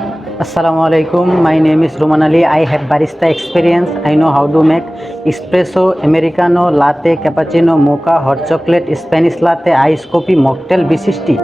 Assalamualaikum. My name is Roman Ali. I have barista experience. I know how to make espresso, Americano, latte, cappuccino, mocha, hot chocolate, Spanish latte, ice coffee, mocktail, B60.